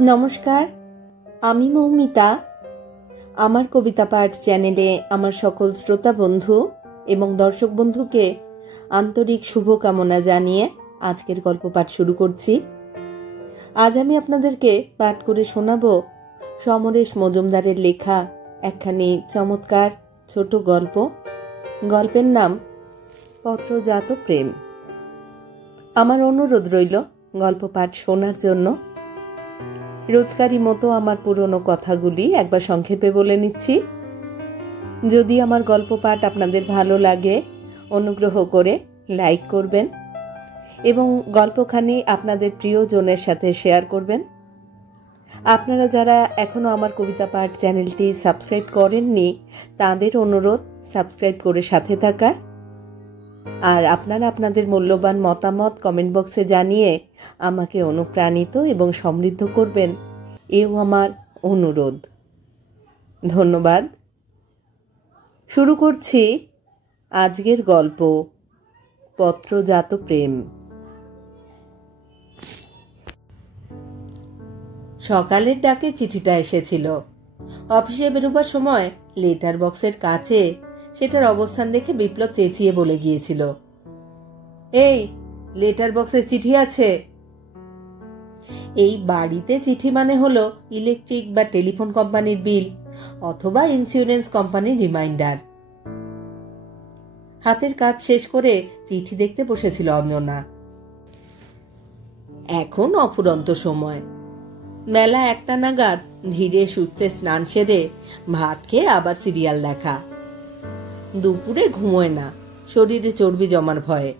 নমস্কার, আমি মৌমিতা। আমার কবিতা পাঠ চ্যানেলে আমার সকল শ্রোতা বন্ধু এবং দর্শক বন্ধুকে আন্তরিক শুভকামনা জানিয়ে আজকের গল্প পাঠ শুরু করছি। আজ আমি আপনাদেরকে পাঠ করে শোনাব সমরেশ মজুমদারের লেখা একখানি চমৎকার ছোট গল্প। গল্পের নাম পত্রজাত প্রেম। আমার অনুরোধ রইল গল্প পাঠ শোনার জন্য। রোজকারই মতো আমার পুরনো কথাগুলি একবার সংক্ষেপে বলে নিচ্ছি। যদি আমার গল্প পাঠ আপনাদের ভালো লাগে, অনুগ্রহ করে লাইক করবেন এবং গল্পখানি আপনাদের প্রিয়জনের সাথে শেয়ার করবেন। আপনারা যারা এখনো আমার কবিতা পাঠ চ্যানেলটি সাবস্ক্রাইব করেননি, তাদের অনুরোধ সাবস্ক্রাইব করে সাথে থাকার। আর আপনারা আপনাদের মূল্যবান মতামত কমেন্ট বক্সে জানিয়ে আমাকে অনুপ্রাণিত এবং সমৃদ্ধ করবেন, এও আমার অনুরোধ। ধন্যবাদ। শুরু করছি আজকের গল্প, পত্রজাত প্রেম। সকালের ডাকে চিঠিটা এসেছিল। অফিসে বেরোবার সময় লেটার বক্সের কাছে সেটার অবস্থান দেখে বিপ্লব চেঁচিয়ে বলে গিয়েছিল, এই লেটার বক্সে চিঠি আছে। এই বাড়িতে চিঠি মানে হলো ইলেকট্রিক বা টেলিফোন কোম্পানির বিল অথবা ইন্স্যুরেন্স কোম্পানির রিমাইন্ডার। হাতের কাজ শেষ করে চিঠি দেখতে বসেছিল অঞ্জনা। এখন অফুরন্ত সময়। বেলা 1টা নাগাদ ধীরে সুস্থে স্নান সেরে ভাত খেয়ে আবার সিরিয়াল দেখা। দুপুরে ঘুমোয় না, শরীরে চর্বি জমার ভয়ে।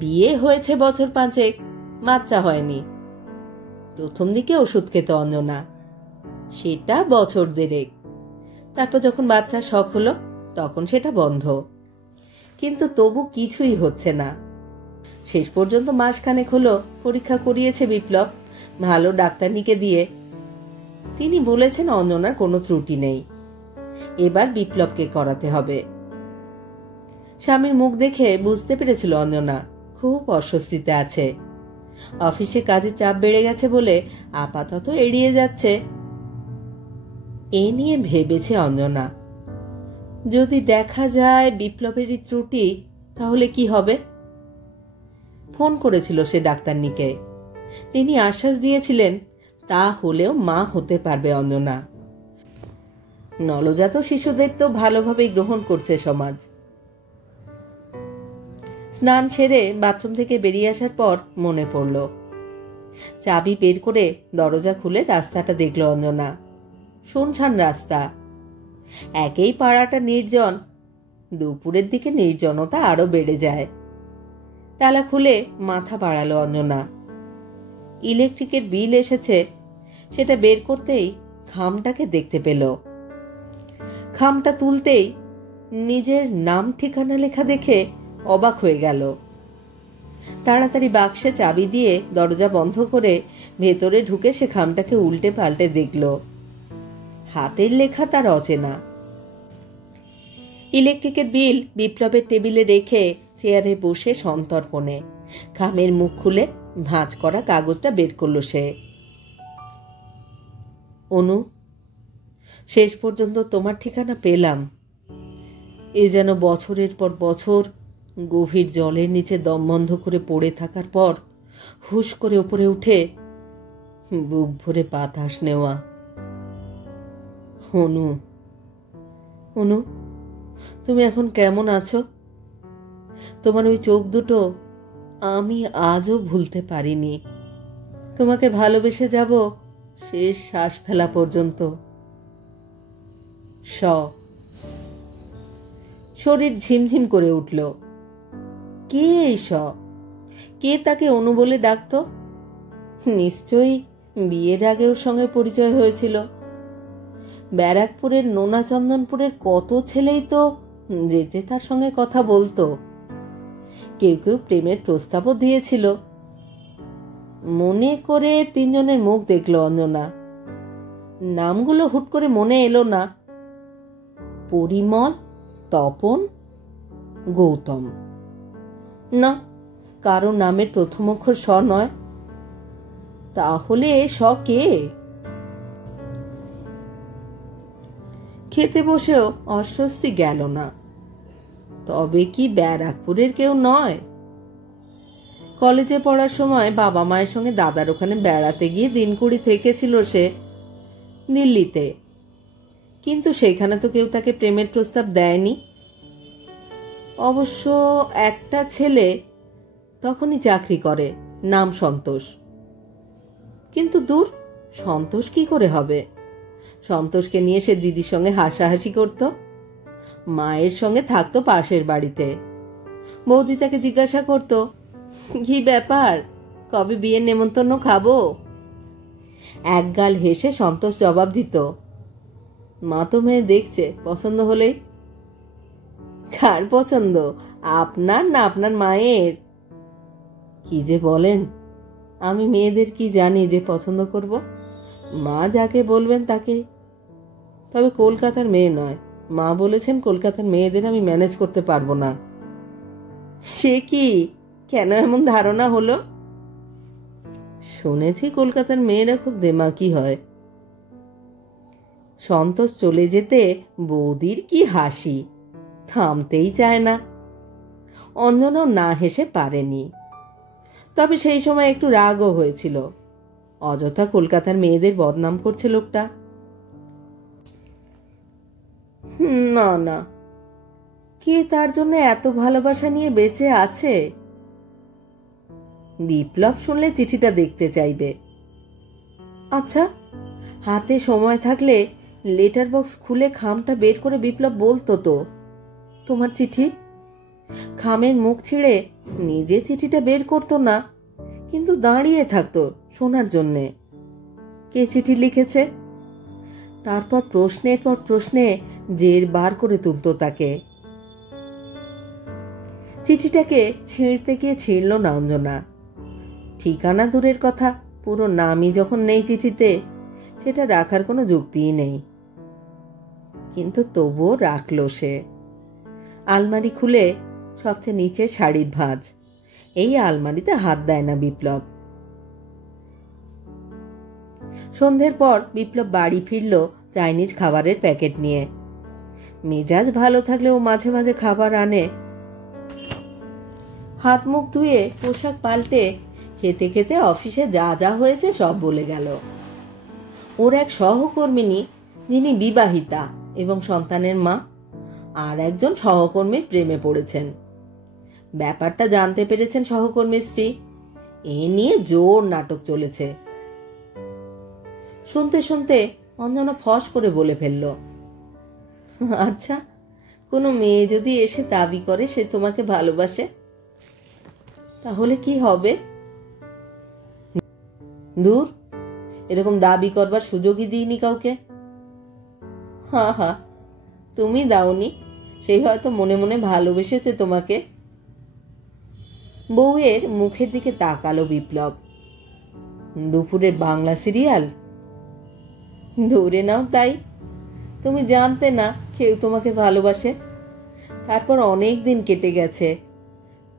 বিয়ে হয়েছে বছর 5, বাচ্চা হয়নি। প্রথম দিকে ওষুধ খেত অঞ্জনা, সেটা বছর 1.5। তারপর যখন বাচ্চার শখ হলো তখন সেটা বন্ধ। কিন্তু তবু কিছুই হচ্ছে না। শেষ পর্যন্ত মাসখানেক হলো পরীক্ষা করিয়েছে বিপ্লব ভালো ডাক্তারনিকে দিয়ে। তিনি বলেছেন অঞ্জনার কোনো ত্রুটি নেই, এবার বিপ্লবকে করাতে হবে। স্বামীর মুখ দেখে বুঝতে পেরেছিল অঞ্জনা খুব অস্বস্তিতে আছে। অফিসে কাজের চাপ বেড়ে গেছে বলে আপাতত এড়িয়ে যাচ্ছে। এ নিয়ে ভেবেছে অঞ্জনা, যদি দেখা যায় বিপ্লবেরই ত্রুটি তাহলে কি হবে। ফোন করেছিল সে ডাক্তারনিকে। তিনি আশ্বাস দিয়েছিলেন তা হলেও মা হতে পারবে অঞ্জনা। নবজাত শিশুদের তো ভালোভাবেই গ্রহণ করছে সমাজ। স্নান সেরে বাথরুম থেকে বেরিয়ে আসার পর মনে পড়ল, চাবি বের করে দরজা খুলে রাস্তাটা দেখল অঞ্জনা। শুনশান রাস্তা, একেই পাড়াটা নির্জন। দুপুরের দিকে নির্জনতা আরো বেড়ে যায়। তালা খুলে মাথা বাড়ালো অঞ্জনা। ইলেকট্রিকের বিল এসেছে, সেটা বের করতেই খামটাকে দেখতে পেল। খামটা তুলতেই নিজের নাম ঠিকানা লেখা দেখে অবাক হয়ে গেল। তাড়াতাড়ি বাক্সে চাবি দিয়ে দরজা বন্ধ করে ভেতরে ঢুকে সে খামটাকে উল্টে পাল্টে দেখল। হাতের লেখা তার অচেনা। ইলেকট্রিকের বিল বিপ্লবের টেবিলে রেখে চেয়ারে বসে সন্তর্পণে খামের মুখ খুলে ভাঁজ করা কাগজটা বের করলো সে। অনু, শেষ পর্যন্ত তোমার ঠিকানা পেলাম। এ যেন বছরের পর বছর গভীর জলের নিচে দম বন্ধ করে পড়ে থাকার পর হুশ করে উপরে উঠে বুক ভরে বাতাস নেওয়া। অনু, অনু, তুমি এখন কেমন আছো? তোমার ওই চোখ দুটো আমি আজও ভুলতে পারিনি। তোমাকে ভালোবেসে যাব শেষ শ্বাস ফেলা পর্যন্ত। শরীর ঝিমঝিম করে উঠল। কে এই কে তাকে অনু বলে ডাকত? নিশ্চয়ই বিয়ের আগে ওর সঙ্গে পরিচয় হয়েছিল। ব্যারাকপুরের নোনাচন্দনপুরের কত ছেলেই তো যেতে তার সঙ্গে কথা বলতো। কেউ কেউ প্রেমের প্রস্তাবও দিয়েছিল। মনে করে 3 জনের মুখ দেখল অঞ্জনা। নামগুলো হুট করে মনে এলো না। পরিমল, তপন, গৌতম। না, কারো নামের প্রথম অক্ষর স নয়। তাহলে শকে। খেতে বসেও অস্বস্তি গেল না। তবে কি ব্যারাকপুরের কেউ নয়? কলেজে পড়ার সময় বাবা মায়ের সঙ্গে দাদার ওখানে বেড়াতে গিয়ে দিনকুড়ি থেকেছিল সে, দিল্লিতে। কিন্তু সেখানে তো কেউ তাকে প্রেমের প্রস্তাব দেয়নি। অবশ্য একটা ছেলে তখনই চাকরি করে, নাম সন্তোষ। কিন্তু দূর, সন্তোষ কি করে হবে? সন্তোষকে নিয়ে সে দিদির সঙ্গে হাসাহাসি করত, মায়ের সঙ্গে থাকতো পাশের বাড়িতে। বৌদি তাকে জিজ্ঞাসা করত, কি ব্যাপার, কবে বিয়ের নেমন্তন্ন খাবো? একগাল হেসে সন্তোষ জবাব দিত, মা তো মেয়ে দেখছে, পছন্দ হলেই। কার পছন্দ, আপনার না আপনার মায়ের? কি যে বলেন, আমি মেয়েদের কি জানি যে পছন্দ করব? মা যাকে বলবেন তাকে। তবে কলকাতার মেয়ে নয়, মা বলেছেন কলকাতার মেয়েদের আমি ম্যানেজ করতে পারবো না। সে কি, কেন এমন ধারণা হলো? শুনেছি কলকাতার মেয়েরা খুব দেমাকি হয়। সন্তোষ চলে যেতে বৌদির কি হাসি, থামতেই চায় না। অঞ্জনাও না হেসে পারেনি। তবে সেই সময় একটু রাগও হয়েছিল, অযথা কলকাতার মেয়েদের বদনাম করছে লোকটা। না না, কে তার জন্য এত ভালোবাসা নিয়ে বেঁচে আছে? বিপ্লব শুনলে চিঠিটা দেখতে চাইবে। আচ্ছা, হাতে সময় থাকলে লেটার বক্স খুলে খামটা বের করে বিপ্লব বলতো তো, তোমার চিঠি। খামের মুখ ছিঁড়ে নিজে চিঠিটা বের করতো না, কিন্তু দাঁড়িয়ে থাকতো শোনার জন্যে কে চিঠি লিখেছে। তারপর প্রশ্নের পর প্রশ্নে জের বার করে তুলতো তাকে। চিঠিটাকে ছিঁড়তে গিয়ে ছিঁড়ল না অঞ্জনা। ঠিকানা দূরের কথা, পুরো নামই যখন নেই চিঠিতে, সেটা রাখার কোনো যুক্তিই নেই। কিন্তু তবুও রাখল সে। আলমারি খুলে সবচেয়ে নিচে শাড়ির ভাঁজ, এই আলমারিতে হাত দেয় না বিপ্লব। সন্ধ্যের পর বিপ্লব বাড়ি ফিরল চাইনিজ খাবারের প্যাকেট নিয়ে। মেজাজ ভালো থাকলে ও মাঝে মাঝে খাবার আনে। হাত মুখ ধুয়ে পোশাক পাল্টে খেতে খেতে অফিসে যা যা হয়েছে সব বলে গেল। ওর এক সহকর্মিনী, যিনি বিবাহিতা এবং সন্তানের মা, আর একজন সহকর্মীর প্রেমে পড়েছেন। ব্যাপারটা জানতে পেরেছেন সহকর্মীর স্ত্রী। এ নিয়ে জোর নাটক চলেছে। শুনতে শুনতে অঞ্জনা ফস করে বলে ফেলল, আচ্ছা, কোনো মেয়ে যদি এসে দাবি করে সে তোমাকে ভালোবাসে, তাহলে কি হবে? দূর, এরকম দাবি করবার সুযোগই দিইনি কাউকে। হা হা, তুমি দাওনি, সেই হয়তো মনে মনে ভালোবেসেছে তোমাকে। বউয়ের মুখের দিকে তাকালো বিপ্লব। দুপুরের বাংলা সিরিয়াল? ধরে নাও তাই। তুমি জানতে না কেউ তোমাকে ভালোবাসে। তারপর অনেক দিন কেটে গেছে,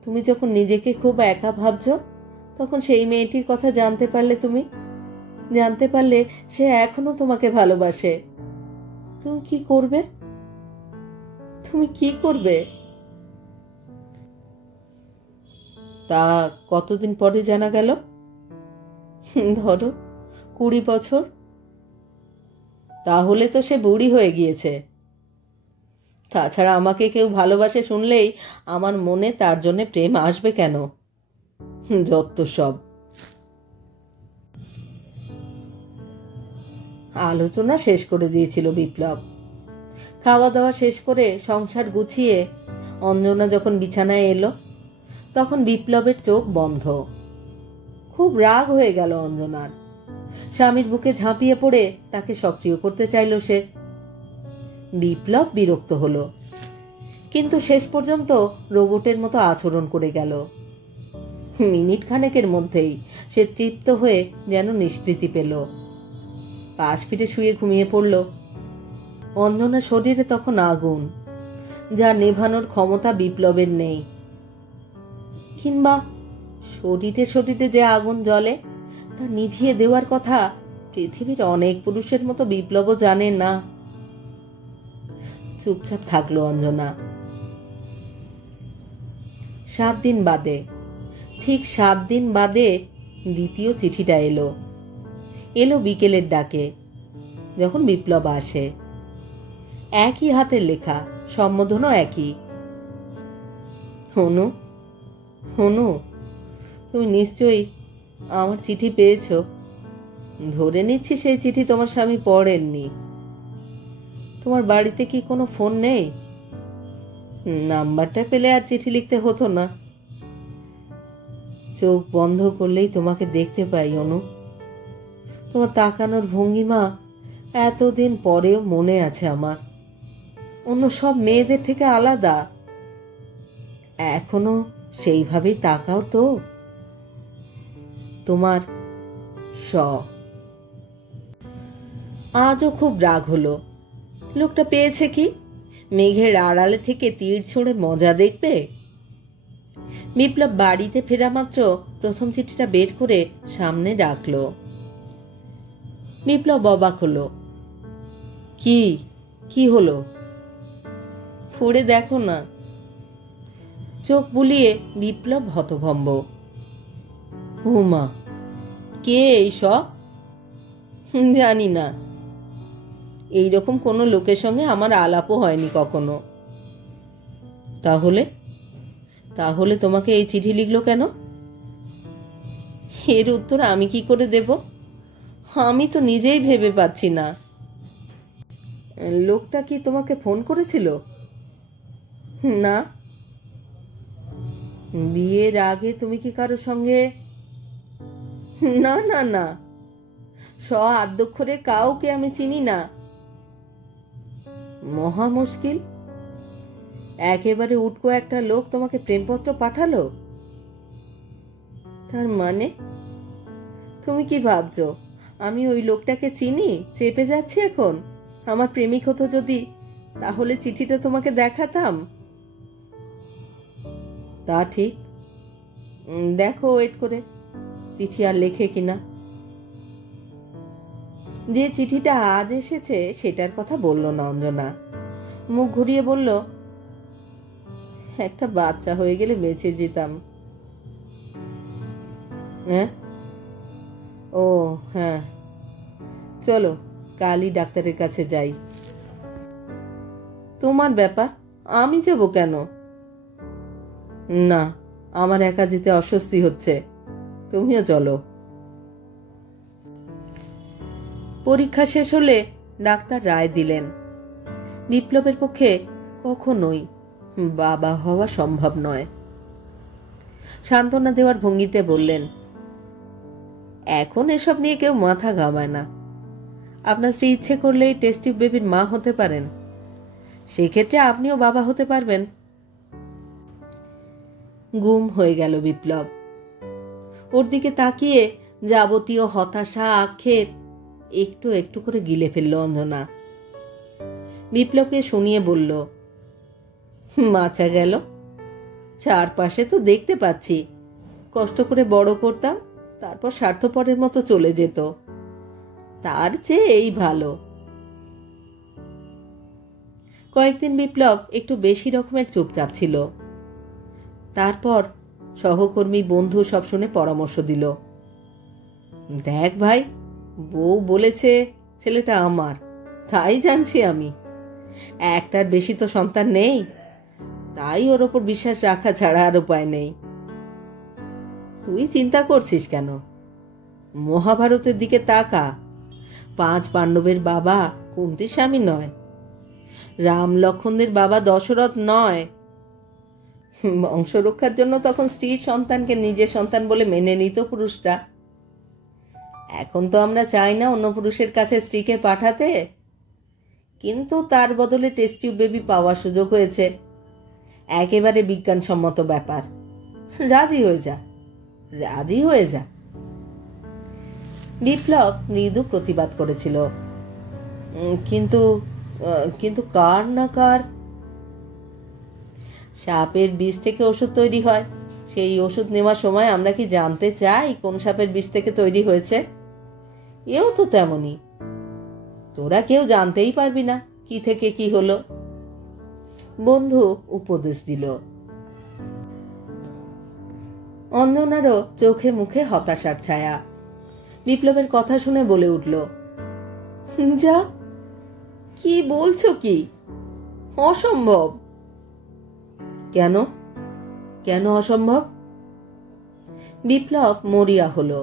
তুমি যখন নিজেকে খুব একা ভাবছো, তখন সেই মেয়েটির কথা জানতে পারলে, তুমি জানতে পারলে সে এখনো তোমাকে ভালোবাসে, তুমি কি করবে? তুমি কি করবে? তা কতদিন পরে জানা গেল? ধরো 20 বছর। তাহলে তো সে বুড়ি হয়ে গিয়েছে। তাছাড়া আমাকে কেউ ভালোবাসে শুনলেই আমার মনে তার জন্য প্রেম আসবে কেন? যত সব। আলোচনা শেষ করে দিয়েছিল বিপ্লব। খাওয়া দাওয়া শেষ করে সংসার গুছিয়ে অঞ্জনা যখন বিছানায় এলো, তখন বিপ্লবের চোখ বন্ধ। খুব রাগ হয়ে গেল অঞ্জনার। স্বামীর বুকে ঝাঁপিয়ে পড়ে তাকে সক্রিয় করতে চাইল সে। বিপ্লব বিরক্ত হলো, কিন্তু শেষ পর্যন্ত রোবটের মতো আচরণ করে গেল। মিনিট খানেকের মধ্যেই সে তৃপ্ত হয়ে যেন নিষ্কৃতি পেল। পাশ ফিরে শুয়ে ঘুমিয়ে পড়ল। অঞ্জনার শরীরে তখন আগুন, যা নেভানোর ক্ষমতা বিপ্লবের নেই। কিংবা শরীরে শরীরে যে আগুন জ্বলে, তা নিভিয়ে দেওয়ার কথা পৃথিবীর অনেক পুরুষের মতো বিপ্লবও জানে না। চুপচাপ থাকলো অঞ্জনা। 7 দিন বাদে, ঠিক 7 দিন বাদে দ্বিতীয় চিঠিটা এলো বিকেলের ডাকে, যখন বিপ্লব আসে। একই হাতের লেখা, সম্বোধনও একই। হনু, হনু, তুমি নিশ্চয়ই আমার চিঠি পেয়েছ। ধরে নিচ্ছি সেই চিঠি তোমার স্বামী পড়েননি। তোমার বাড়িতে কি কোনো ফোন নেই? নাম্বারটা পেলে আর চিঠি লিখতে হতো না। চোখ বন্ধ করলেই তোমাকে দেখতে পাই অনু। তোমার তাকানোর ভঙ্গিমা এতদিন পরেও মনে আছে আমার। অন্য সব মেয়েদের থেকে আলাদা। এখনো সেইভাবেই তাকাও তো। তোমার স। আজও খুব রাগ হলো। লোকটা পেয়েছে কি? মেঘের আড়ালে থেকে তীর ছুঁড়ে মজা দেখবে। বিপ্লব বাড়িতে ফেরা মাত্র প্রথম চিঠিটা বের করে সামনে রাখলো। বিপ্লব অবাক হলো। কি কি হলো? পড়ে দেখো না। চোখ বুলিয়ে বিপ্লব হতভম্ব। হুমা, কে এই সব? জানি না। এইরকম কোনো লোকের সঙ্গে আমার আলাপও হয়নি কখনো। তাহলে তাহলে তোমাকে এই চিঠি লিখলো কেন? এর উত্তর আমি কি করে দেব? আমি তো নিজেই ভেবে পাচ্ছি না। লোকটা কি তোমাকে ফোন করেছিল? না। বিয়ের আগে তুমি কি কারোর সঙ্গে? না না না, আদ্যক্ষরের কাউকে আমি চিনি না। মহা মুশকিল। একেবারে উটকো একটা লোক তোমাকে প্রেমপত্র পাঠালো। তার মানে তুমি কি ভাবছো আমি ওই লোকটাকে চিনি, চেপে যাচ্ছি এখন? আমার প্রেমিক হতো যদি, তাহলে চিঠিটা তোমাকে দেখাতাম। তা ঠিক। দেখো ওয়েট করে চিঠি আর লেখে কিনা। যে চিঠিটা আজ এসেছে সেটার কথা বলল না অঞ্জনা। মুখ ঘুরিয়ে বলল, একটা বাচ্চা হয়ে গেলে বেঁচে যেতাম। হ্যাঁ, ও হ্যাঁ, চলো কালই ডাক্তারের কাছে যাই। তোমার ব্যাপার, আমি যাব কেন? না, আমার একা যেতে অস্বস্তি হচ্ছে, তুমিও চলো। পরীক্ষা শেষ হলে ডাক্তার রায় দিলেন বিপ্লবের পক্ষে কখনোই বাবা হওয়া সম্ভব নয়। সান্ত্বনা দেওয়ার ভঙ্গিতে বললেন, এখন এসব নিয়ে কেউ মাথা ঘামায় না। আপনার স্ত্রী ইচ্ছে করলেই টেস্ট টিউব বেবির মা হতে পারেন। সেক্ষেত্রে আপনিও বাবা হতে পারবেন। গুম হয়ে গেল বিপ্লব। ওর দিকে তাকিয়ে যাবতীয় হতাশা, আক্ষেপ একটু একটু করে গিলে ফেলল অঞ্জনা। বিপ্লবকে শুনিয়ে বলল, বাঁচা গেল। চারপাশে তো দেখতে পাচ্ছি, কষ্ট করে বড় করতাম, তারপর স্বার্থপরের মতো চলে যেত। তার চেয়ে এই ভালো। কয়েকদিন বিপ্লব একটু বেশি রকমের চুপচাপ ছিল। তারপর সহকর্মী, বন্ধু সব শুনে পরামর্শ দিল, দেখ ভাই, বউ বলেছে ছেলেটা আমার, তাই জানছি আমি। একটার বেশি তো সন্তান নেই, তাই ওর ওপর বিশ্বাস রাখা ছাড়া আর উপায় নেই। তুই চিন্তা করছিস কেন? মহাভারতের দিকে তাকা। 5 পাণ্ডবের বাবা কুন্তির স্বামী নয়, রাম লক্ষ্মণদের বাবা দশরথ নয়। বংশ রক্ষার জন্য তখন স্ত্রীর সন্তানকে নিজের সন্তান বলে মেনে নিত পুরুষরা। এখন তো আমরা চাই না অন্য পুরুষের কাছে স্ত্রীকে পাঠাতে, কিন্তু তার বদলে টেস্ট টিউব বেবি পাওয়ার সুযোগ হয়েছে। একেবারে বিজ্ঞানসম্মত ব্যাপার। রাজি হয়ে যা, রাজি হয়ে যা। বিপ্লব মৃদু প্রতিবাদ করেছিল, কিন্তু কিন্তু কার না কার। সাপের বীজ থেকে ওষুধ তৈরি হয়, সেই ওষুধ নেওয়ার সময় আমরা কি জানতে চাই কোন সাপের বিষ থেকে তৈরি হয়েছে? এও তো তেমনই, তোরা কেউ জানতেই পারবি না কি থেকে কি হলো। বন্ধু উপদেশ দিল। অঞ্জনারও চোখে মুখে হতাশার ছায়া। বিপ্লবের কথা শুনে বলে উঠল, যা, কি বলছো কি? অসম্ভব। কেন কেন অসম্ভব? বিপ্লব মরিয়া হলো।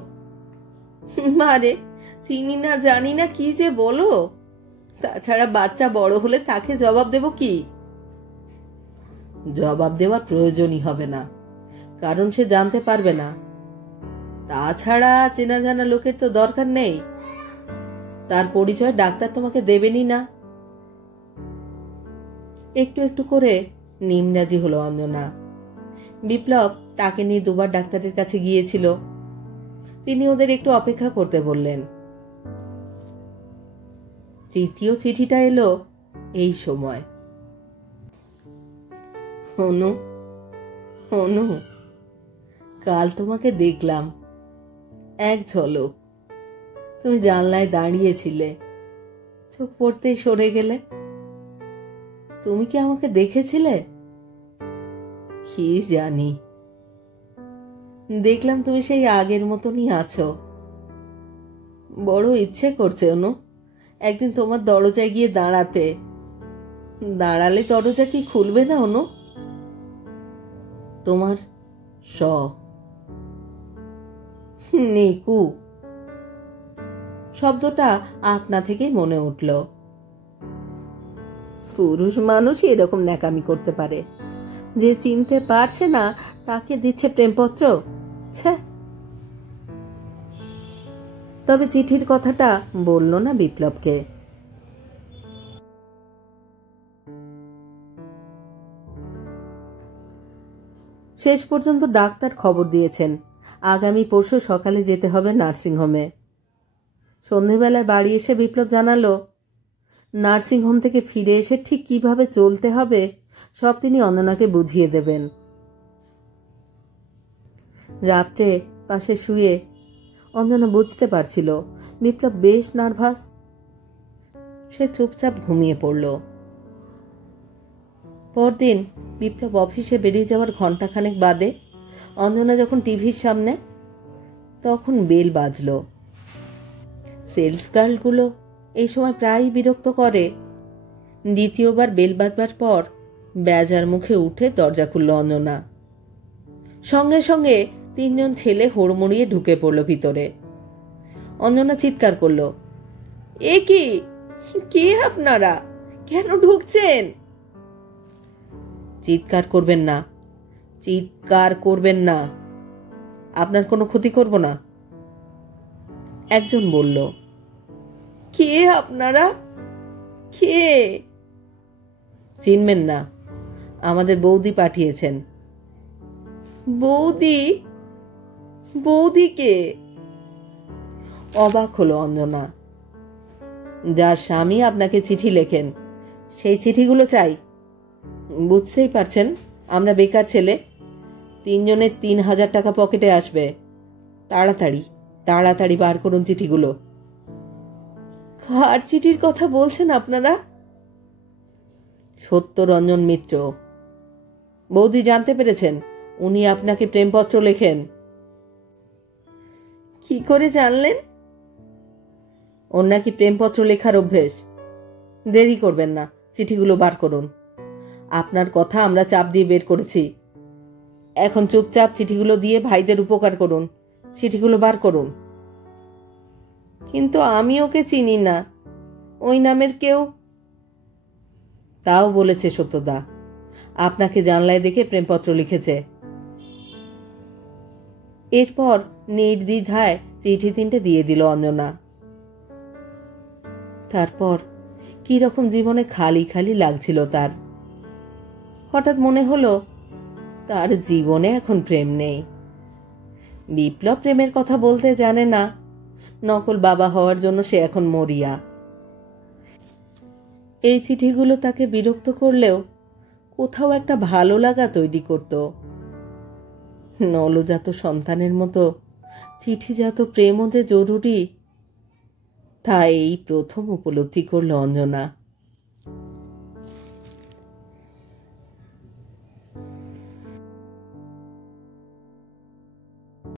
মারে, চিনি না জানি না কি যে বলো। তাছাড়া বাচ্চা বড় হলে তাকে জবাব দেব কি? জবাব দেওয়ার প্রয়োজনই হবে না, কারণ সে জানতে পারবে না। তাছাড়া চেনা জানা লোকের তো দরকার নেই, তার পরিচয় ডাক্তার তোমাকে দেবেনই না। একটু একটু করে নিমরাজি হলো অঞ্জনা। বিপ্লব তাকে নিয়ে দুবার ডাক্তারের কাছে গিয়েছিল। তিনি ওদের একটু অপেক্ষা করতে বললেন। তৃতীয় চিঠিটা এলো এই সময়। অনু, অনু, কাল তোমাকে দেখলাম এক ঝলক। তুমি জানলায় দাঁড়িয়েছিলে, চোখ পড়তেই সরে গেলে। তুমি কি আমাকে দেখেছিলে? কি জানি, দেখলাম তুমি সেই আগের মতনই আছো। বড় ইচ্ছে করছে অনু, একদিন তোমার দরজায় গিয়ে দাঁড়াতে। দাঁড়ালে দরজা কি খুলবে না অনু? তোমার স নিকু শব্দটা আপনা থেকেই মনে উঠল। পুরুষ মানুষই এরকম ন্যাকামি করতে পারে, যে চিনতে পারছে না তাকে দিচ্ছে প্রেমপত্র। তবে চিঠির কথাটা বলল না বিপ্লবকে। শেষ পর্যন্ত ডাক্তার খবর দিয়েছেন আগামী পরশু সকালে যেতে হবে নার্সিংহোমে। সন্ধেবেলায় বাড়ি এসে বিপ্লব জানালো, নার্সিংহোম থেকে ফিরে এসে ঠিক কিভাবে চলতে হবে সব তিনি অঞ্জনাকে বুঝিয়ে দেবেন। রাত্রে পাশে শুয়ে অঞ্জনা বুঝতে পারছিল বিপ্লব বেশ নার্ভাস। সে চুপচাপ ঘুমিয়ে পড়ল। পরদিন বিপ্লব অফিসে বেরিয়ে যাওয়ার ঘণ্টাখানেক বাদে অঞ্জনা যখন টিভির সামনে, তখন বেল বাজল। সেলস গার্লগুলো এই সময় প্রায়ই বিরক্ত করে। দ্বিতীয়বার বেল বাজবার পর বেজার মুখে উঠে দরজা খুলল অঞ্জনা। সঙ্গে সঙ্গে তিনজন ছেলে হুড়মুড়িয়ে ঢুকে পড়ল ভিতরে। অঞ্জনা চিৎকার করল, এ কি, কে আপনারা, কেন ঢুকছেন? চিৎকার করবেন না, চিৎকার করবেন না, আপনার কোনো ক্ষতি করব না, একজন বলল। কে আপনারা, কে? চিনবেন না, আমাদের বৌদি পাঠিয়েছেন। বৌদি? বৌদিকে? অবাক হলো অঞ্জনা। যার স্বামী আপনাকে চিঠি লেখেন সেই চিঠিগুলো চাই। বুঝতেই পারছেন আমরা বেকার ছেলে, তিনজনের 3,000 টাকা পকেটে আসবে। তাড়াতাড়ি তাড়াতাড়ি বার করুন চিঠিগুলো। কার চিঠির কথা বলছেন আপনারা? সত্যরঞ্জন মিত্র। বৌদি জানতে পেরেছেন উনি আপনাকে প্রেমপত্র লেখেন। কি করে জানলেন? ওর নাকি প্রেমপত্র লেখার অভ্যেস। দেরি করবেন না, চিঠিগুলো বার করুন। আপনার কথা আমরা চাপ দিয়ে বের করেছি। এখন চুপচাপ চিঠিগুলো দিয়ে ভাইদের উপকার করুন। চিঠিগুলো বার করুন। কিন্তু আমি ওকে চিনি না, ওই নামের কেউ। তাও বলেছে সত্যদা, আপনাকে জানলায় দেখে প্রেমপত্র লিখেছে। এরপর নির্দ্বিধায় চিঠি 3টে দিয়ে দিল অঞ্জনা। তারপর কি রকম জীবনে খালি খালি লাগছিল তার। হঠাৎ মনে হলো তার জীবনে এখন প্রেম নেই। বিপ্লব প্রেমের কথা বলতে জানে না, নকল বাবা হওয়ার জন্য সে এখন মরিয়া। এই চিঠিগুলো তাকে বিরক্ত করলেও কোথাও একটা ভালো লাগা তৈরি করত। নলজাত সন্তানের মতো চিঠিজাত প্রেমও যে জরুরি, তা এই প্রথম উপলব্ধি করল অঞ্জনা।